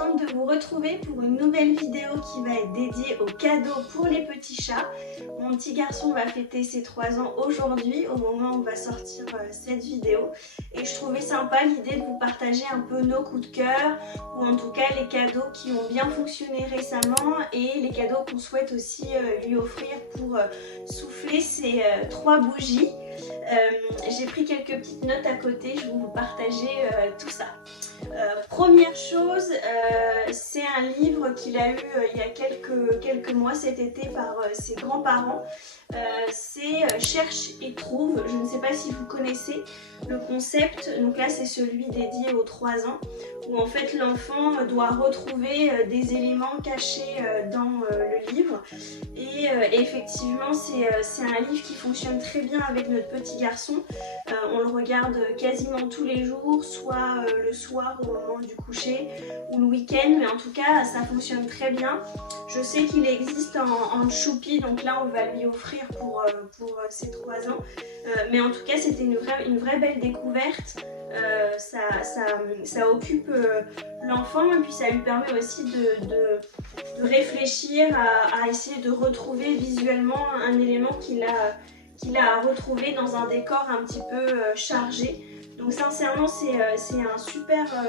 contente de vous retrouver pour une nouvelle vidéo qui va être dédiée aux cadeaux pour les petits chats. Mon petit garçon va fêter ses 3 ans aujourd'hui, au moment où on va sortir cette vidéo. Et je trouvais sympa l'idée de vous partager un peu nos coups de cœur, ou en tout cas les cadeaux qui ont bien fonctionné récemment et les cadeaux qu'on souhaite aussi lui offrir pour souffler ses 3 bougies. J'ai pris quelques petites notes à côté, je vais vous partager tout ça. Première chose, c'est un livre qu'il a eu il y a quelques mois cet été par ses grands-parents. C'est Cherche et trouve. Je ne sais pas si vous connaissez le concept. Donc là, c'est celui dédié aux 3 ans où en fait l'enfant doit retrouver des éléments cachés dans le livre. Et effectivement, c'est un livre qui fonctionne très bien avec notre petit garçon. On le regarde quasiment tous les jours, soit le soir au moment du coucher ou le week-end, mais en tout cas ça fonctionne très bien. Je sais qu'il existe en choupi, donc là on va lui offrir pour ses 3 ans, mais en tout cas c'était une vraie belle découverte. Ça occupe l'enfant et puis ça lui permet aussi de réfléchir à essayer de retrouver visuellement un élément qu'il a retrouvé dans un décor un petit peu chargé. Donc sincèrement c'est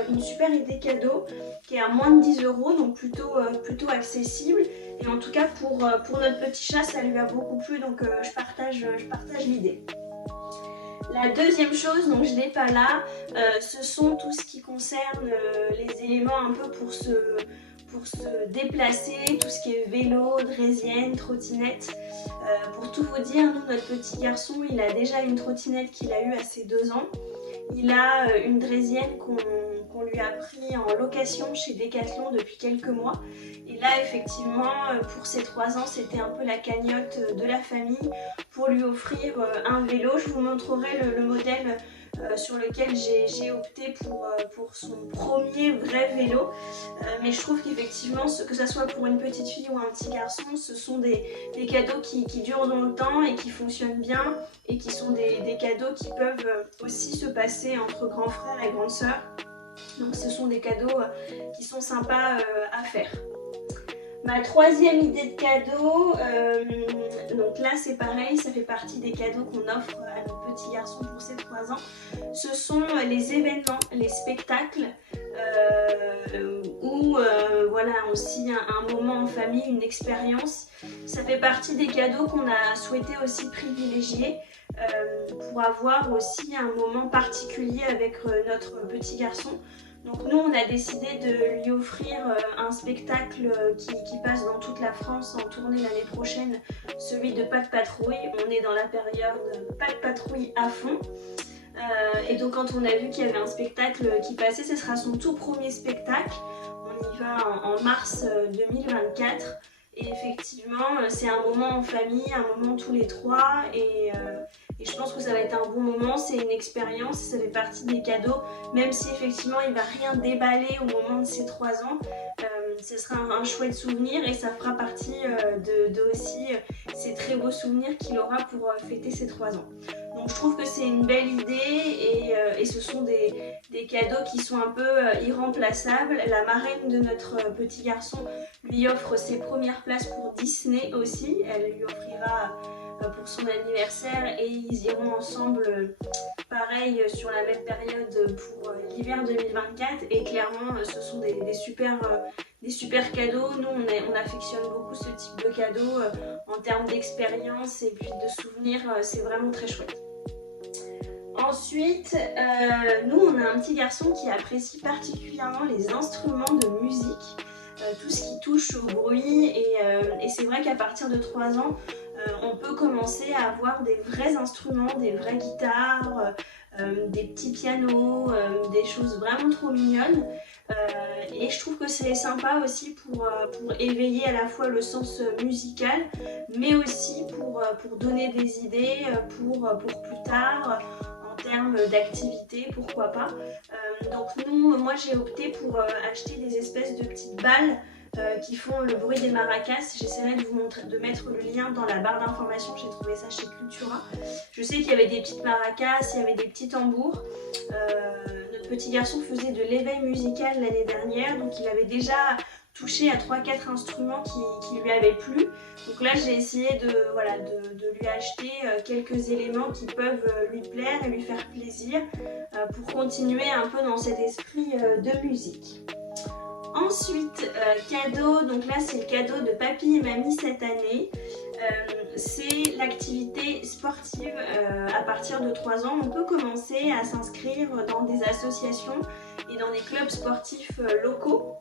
une super idée cadeau qui est à moins de 10 €, donc plutôt accessible. Et en tout cas pour notre petit chat ça lui a beaucoup plu, donc je partage l'idée. La deuxième chose, donc je ne l'ai pas là, ce sont tout ce qui concerne les éléments un peu pour se déplacer, tout ce qui est vélo, draisienne, trottinette. Pour tout vous dire, nous, notre petit garçon, il a déjà une trottinette qu'il a eue à ses 2 ans. Il a une draisienne qu'on lui a pris en location chez Decathlon depuis quelques mois. Et là, effectivement, pour ses 3 ans, c'était un peu la cagnotte de la famille pour lui offrir un vélo. Je vous montrerai le modèle sur lequel j'ai opté pour son premier vrai vélo. Mais je trouve qu'effectivement, que ce soit pour une petite fille ou un petit garçon, ce sont des cadeaux qui durent dans le temps et qui fonctionnent bien et qui sont des cadeaux qui peuvent aussi se passer entre grands frères et grandes sœurs. Donc ce sont des cadeaux qui sont sympas à faire. Ma troisième idée de cadeau, donc là c'est pareil, ça fait partie des cadeaux qu'on offre à notre petit garçon pour ses 3 ans. Ce sont les événements, les spectacles, ou voilà aussi un moment en famille, une expérience. Ça fait partie des cadeaux qu'on a souhaité aussi privilégier pour avoir aussi un moment particulier avec notre petit garçon. Donc nous on a décidé de lui offrir un spectacle qui passe dans toute la France en tournée l'année prochaine, celui de Pat' Patrouille. On est dans la période Pat' Patrouille à fond. Et donc quand on a vu qu'il y avait un spectacle qui passait, ce sera son tout premier spectacle. On y va en mars 2024. Et effectivement, c'est un moment en famille, un moment tous les 3 et je pense que ça va être un bon moment, c'est une expérience, ça fait partie des cadeaux, même si effectivement il ne va rien déballer au moment de ses 3 ans, ce sera un chouette souvenir et ça fera partie de aussi ces très beaux souvenirs qu'il aura pour fêter ses 3 ans. Donc je trouve que c'est une belle idée et ce sont des cadeaux qui sont un peu irremplaçables. La marraine de notre petit garçon lui offre ses premières places pour Disney aussi, elle lui offrira pour son anniversaire et ils iront ensemble pareil sur la même période pour l'hiver 2024 et clairement ce sont des super cadeaux. Nous on affectionne beaucoup ce type de cadeaux en termes d'expérience et puis de souvenirs, c'est vraiment très chouette. Ensuite, nous on a un petit garçon qui apprécie particulièrement les instruments de musique, tout ce qui touche au bruit et c'est vrai qu'à partir de 3 ans, on peut commencer à avoir des vrais instruments, des vraies guitares, des petits pianos, des choses vraiment trop mignonnes. Et je trouve que c'est sympa aussi pour éveiller à la fois le sens musical, mais aussi pour donner des idées pour plus tard, en termes d'activité, pourquoi pas. Donc moi j'ai opté pour acheter des espèces de petites balles qui font le bruit des maracas. J'essaierai de mettre le lien dans la barre d'information, j'ai trouvé ça chez Cultura. Je sais qu'il y avait des petites maracas, il y avait des petits tambours. Notre petit garçon faisait de l'éveil musical l'année dernière, donc il avait déjà touché à 3-4 instruments qui lui avaient plu. Donc là j'ai essayé de lui acheter quelques éléments qui peuvent lui plaire et lui faire plaisir pour continuer un peu dans cet esprit de musique. Ensuite, cadeau, donc là c'est le cadeau de papy et mamie cette année. C'est l'activité sportive à partir de 3 ans. On peut commencer à s'inscrire dans des associations et dans des clubs sportifs locaux.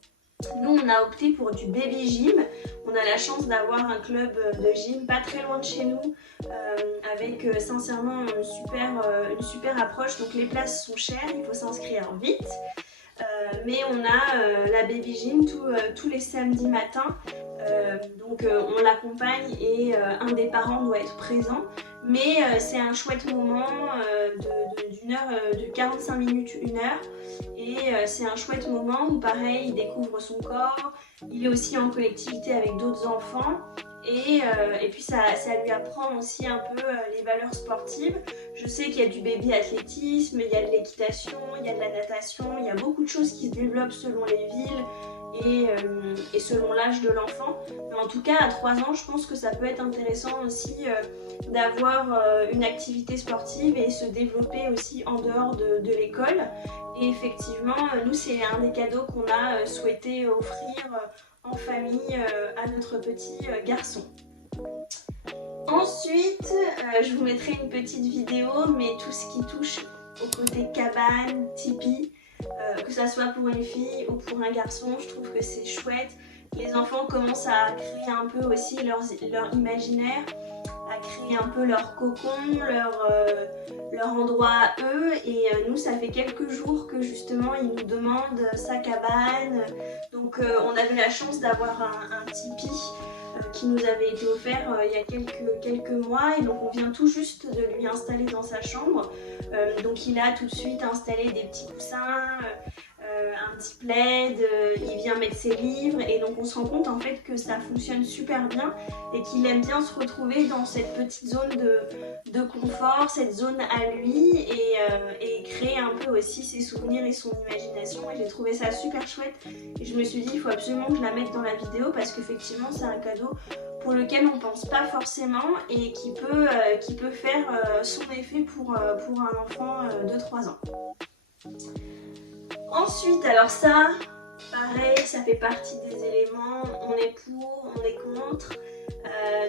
Nous on a opté pour du baby gym. On a la chance d'avoir un club de gym pas très loin de chez nous avec sincèrement une super approche. Donc les places sont chères, il faut s'inscrire vite. Mais on a la baby gym tous les samedis matins. Donc on l'accompagne et un des parents doit être présent. Mais c'est un chouette moment d'une heure, de 45 minutes, 1 heure. Et c'est un chouette moment où pareil, il découvre son corps. Il est aussi en collectivité avec d'autres enfants. Et puis ça lui apprend aussi un peu les valeurs sportives. Je sais qu'il y a du baby athlétisme, il y a de l'équitation, il y a de la natation, il y a beaucoup de choses qui se développent selon les villes et selon l'âge de l'enfant. Mais en tout cas à 3 ans je pense que ça peut être intéressant aussi d'avoir une activité sportive et se développer aussi en dehors de l'école. Et effectivement nous c'est un des cadeaux qu'on a souhaité offrir en famille à notre petit garçon. Ensuite, je vous mettrai une petite vidéo, mais tout ce qui touche au côté cabane, tipi, que ça soit pour une fille ou pour un garçon, je trouve que c'est chouette. Les enfants commencent à créer un peu aussi leur imaginaire, à créer un peu leur cocon, leur endroit à eux. Et nous, ça fait quelques jours que justement, ils nous demandent sa cabane. Donc, on avait la chance d'avoir un tipi qui nous avait été offert il y a quelques mois. Et donc, on vient tout juste de lui installer dans sa chambre. Donc, il a tout de suite installé des petits coussins, un petit plaid, il vient mettre ses livres et donc on se rend compte en fait que ça fonctionne super bien et qu'il aime bien se retrouver dans cette petite zone de confort, cette zone à lui et créer un peu aussi ses souvenirs et son imagination. Et j'ai trouvé ça super chouette et je me suis dit il faut absolument que je la mette dans la vidéo parce qu'effectivement c'est un cadeau pour lequel on ne pense pas forcément et qui peut faire son effet pour un enfant de 3 ans. Ensuite, alors ça, pareil, ça fait partie des éléments, on est pour, on est contre.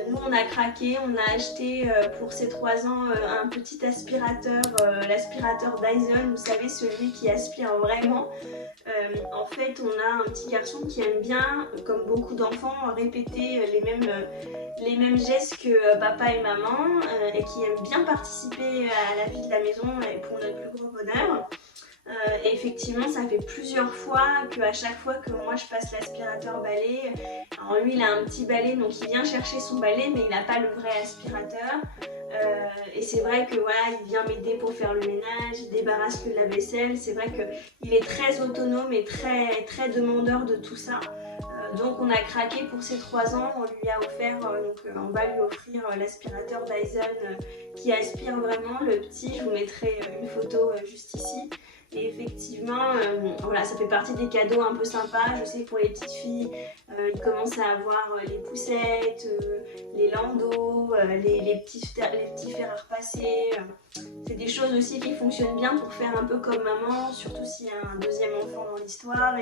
Nous on a craqué, on a acheté pour ses 3 ans un petit aspirateur, l'aspirateur Dyson, vous savez celui qui aspire vraiment. En fait on a un petit garçon qui aime bien, comme beaucoup d'enfants, répéter les mêmes gestes que papa et maman et qui aime bien participer à la vie de la maison et pour notre plus gros bonheur. Et effectivement ça fait plusieurs fois qu'à chaque fois que moi je passe l'aspirateur balai, alors lui il a un petit balai donc il vient chercher son balai mais il n'a pas le vrai aspirateur et c'est vrai que voilà il vient m'aider pour faire le ménage, il débarrasse le lave-vaisselle, c'est vrai qu'il est très autonome et très demandeur de tout ça. Donc on a craqué pour ses 3 ans, on lui a offert, on va lui offrir l'aspirateur Dyson qui aspire vraiment, le petit, je vous mettrai une photo juste ici. Et effectivement, voilà, ça fait partie des cadeaux un peu sympas. Je sais que pour les petites filles, ils commencent à avoir les poussettes, les landaux, les petits fers à repasser. C'est des choses aussi qui fonctionnent bien pour faire un peu comme maman, surtout s'il y a un deuxième enfant dans l'histoire.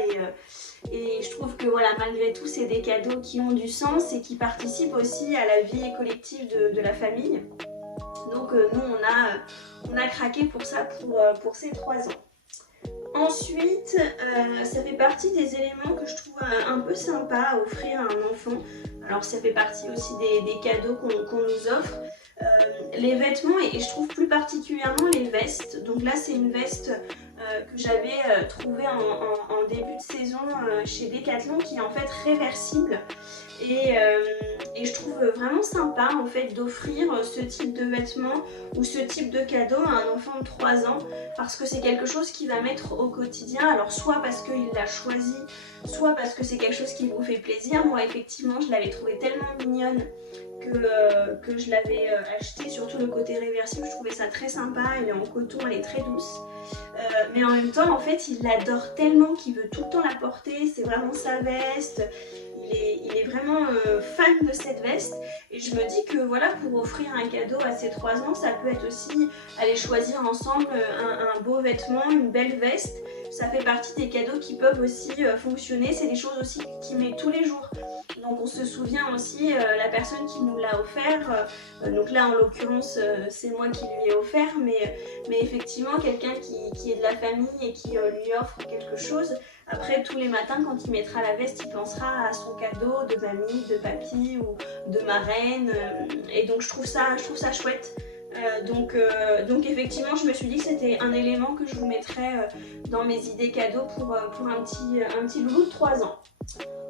Et je trouve que voilà, malgré tout, c'est des cadeaux qui ont du sens et qui participent aussi à la vie collective de la famille. Donc nous, on a craqué pour ça pour ces 3 ans. Ensuite, ça fait partie des éléments que je trouve un peu sympa à offrir à un enfant. Alors ça fait partie aussi des cadeaux qu'on nous offre. Les vêtements et je trouve plus particulièrement les vestes. Donc là c'est une veste que j'avais trouvée en début de saison chez Decathlon qui est en fait réversible. Et je trouve vraiment sympa en fait d'offrir ce type de vêtements ou ce type de cadeau à un enfant de 3 ans parce que c'est quelque chose qu'il va mettre au quotidien, alors soit parce qu'il l'a choisi, soit parce que c'est quelque chose qui vous fait plaisir. Moi effectivement je l'avais trouvée tellement mignonne que je l'avais acheté, surtout le côté réversible, je trouvais ça très sympa, elle est en coton, elle est très douce. Mais en même temps, en fait, il l'adore tellement qu'il veut tout le temps la porter, c'est vraiment sa veste. Il est vraiment fan de cette veste et je me dis que voilà, pour offrir un cadeau à ses 3 ans, ça peut être aussi aller choisir ensemble un beau vêtement, une belle veste. Ça fait partie des cadeaux qui peuvent aussi fonctionner, c'est des choses aussi qu'il met tous les jours. Donc on se souvient aussi, la personne qui nous l'a offert, donc là en l'occurrence c'est moi qui lui ai offert, mais effectivement quelqu'un qui est de la famille et qui lui offre quelque chose, après tous les matins quand il mettra la veste, il pensera à son cadeau de mamie, de papy ou de marraine, et donc je trouve ça chouette. Donc effectivement je me suis dit que c'était un élément que je vous mettrais dans mes idées cadeaux pour un petit loulou de 3 ans.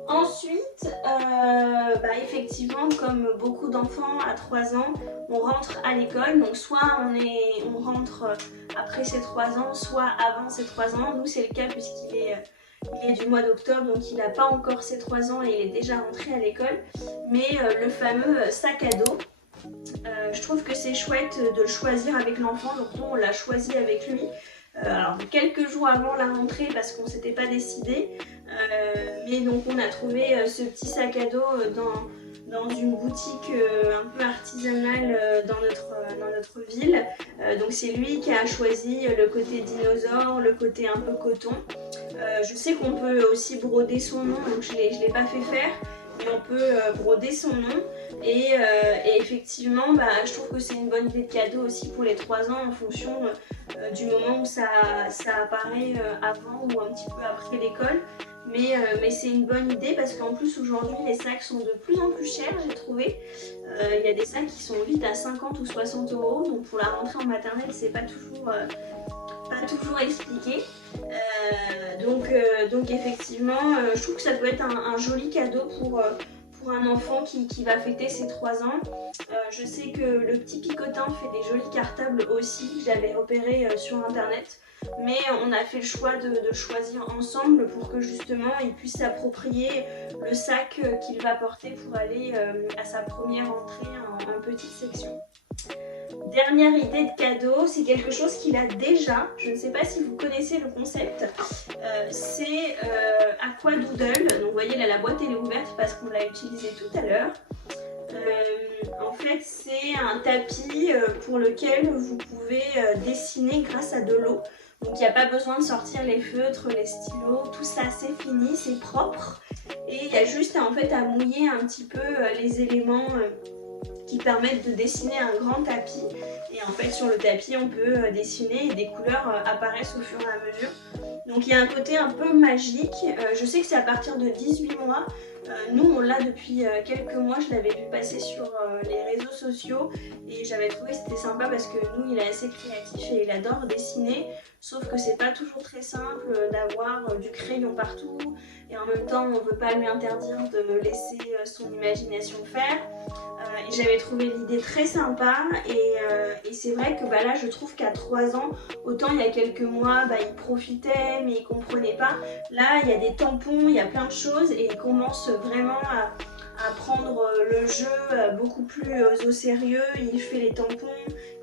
Ensuite, effectivement, comme beaucoup d'enfants à 3 ans, on rentre à l'école. Donc soit on rentre après ses 3 ans, soit avant ses 3 ans. Nous c'est le cas puisqu'il est du mois d'octobre, donc il n'a pas encore ses 3 ans et il est déjà rentré à l'école. Mais le fameux sac à dos, je trouve que c'est chouette de le choisir avec l'enfant. Donc nous on l'a choisi avec lui. Alors quelques jours avant la rentrée parce qu'on ne s'était pas décidé, mais donc on a trouvé ce petit sac à dos dans une boutique un peu artisanale dans notre ville. Donc c'est lui qui a choisi le côté dinosaure, le côté un peu coton. Je sais qu'on peut aussi broder son nom, donc je l'ai pas fait faire, mais on peut broder son nom. Et effectivement, je trouve que c'est une bonne idée de cadeau aussi pour les 3 ans en fonction du moment où ça apparaît avant ou un petit peu après l'école. Mais c'est une bonne idée parce qu'en plus aujourd'hui les sacs sont de plus en plus chers, j'ai trouvé. Il y a des sacs qui sont vite à 50 ou 60 €, donc pour la rentrée en maternelle c'est pas toujours expliqué. Donc effectivement, je trouve que ça peut être un joli cadeau pour un enfant qui va fêter ses 3 ans. Je sais que le petit picotin fait des jolis cartables aussi, que j'avais repéré sur internet. Mais on a fait le choix de choisir ensemble pour que justement il puisse s'approprier le sac qu'il va porter pour aller à sa première entrée en petite section. Dernière idée de cadeau, c'est quelque chose qu'il a déjà, je ne sais pas si vous connaissez le concept, c'est Aquadoodle. Donc vous voyez là la boîte elle est ouverte parce qu'on l'a utilisé tout à l'heure. En fait c'est un tapis pour lequel vous pouvez dessiner grâce à de l'eau. Donc il n'y a pas besoin de sortir les feutres, les stylos, tout ça c'est fini, c'est propre. Et il y a juste en fait à mouiller un petit peu les éléments qui permettent de dessiner un grand tapis. Et en fait sur le tapis on peut dessiner et des couleurs apparaissent au fur et à mesure. Donc il y a un côté un peu magique. Je sais que c'est à partir de 18 mois. Nous on l'a depuis quelques mois, je l'avais vu passer sur les réseaux sociaux et j'avais trouvé que c'était sympa parce que nous il est assez créatif et il adore dessiner, sauf que c'est pas toujours très simple d'avoir du crayon partout et en même temps on veut pas lui interdire de laisser son imagination faire. Et j'avais trouvé l'idée très sympa et c'est vrai que là je trouve qu'à 3 ans, autant il y a quelques mois il profitait mais il comprenait pas. Là il y a des tampons, il y a plein de choses et il commence vraiment à prendre le jeu beaucoup plus au sérieux. Il fait les tampons,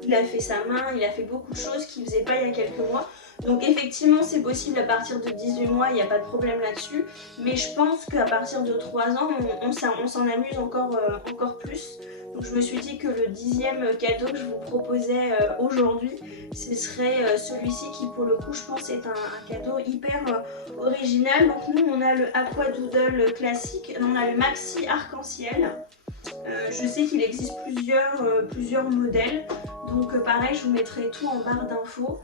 il a fait sa main, il a fait beaucoup de choses qu'il faisait pas il y a quelques mois. Donc effectivement c'est possible à partir de 18 mois, il n'y a pas de problème là-dessus. Mais je pense qu'à partir de 3 ans, on s'en amuse encore plus. Donc je me suis dit que le 10e cadeau que je vous proposais aujourd'hui, ce serait celui-ci qui pour le coup je pense est un cadeau hyper original. Donc nous on a le Aquadoodle classique, on a le Maxi Arc-en-Ciel. Je sais qu'il existe plusieurs modèles. Donc pareil je vous mettrai tout en barre d'infos.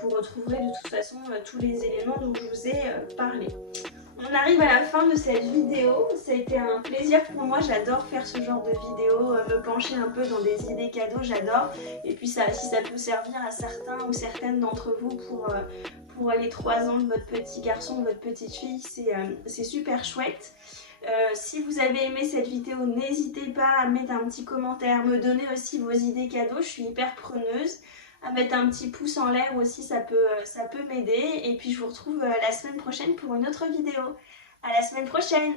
Vous retrouverez de toute façon tous les éléments dont je vous ai parlé. On arrive à la fin de cette vidéo, ça a été un plaisir pour moi, j'adore faire ce genre de vidéo, me pencher un peu dans des idées cadeaux, j'adore. Et puis si ça peut servir à certains ou certaines d'entre vous pour les 3 ans de votre petit garçon, de votre petite fille, c'est super chouette. Si vous avez aimé cette vidéo, n'hésitez pas à mettre un petit commentaire, me donner aussi vos idées cadeaux, je suis hyper preneuse. À mettre un petit pouce en l'air aussi, ça peut m'aider. Et puis je vous retrouve la semaine prochaine pour une autre vidéo. À la semaine prochaine!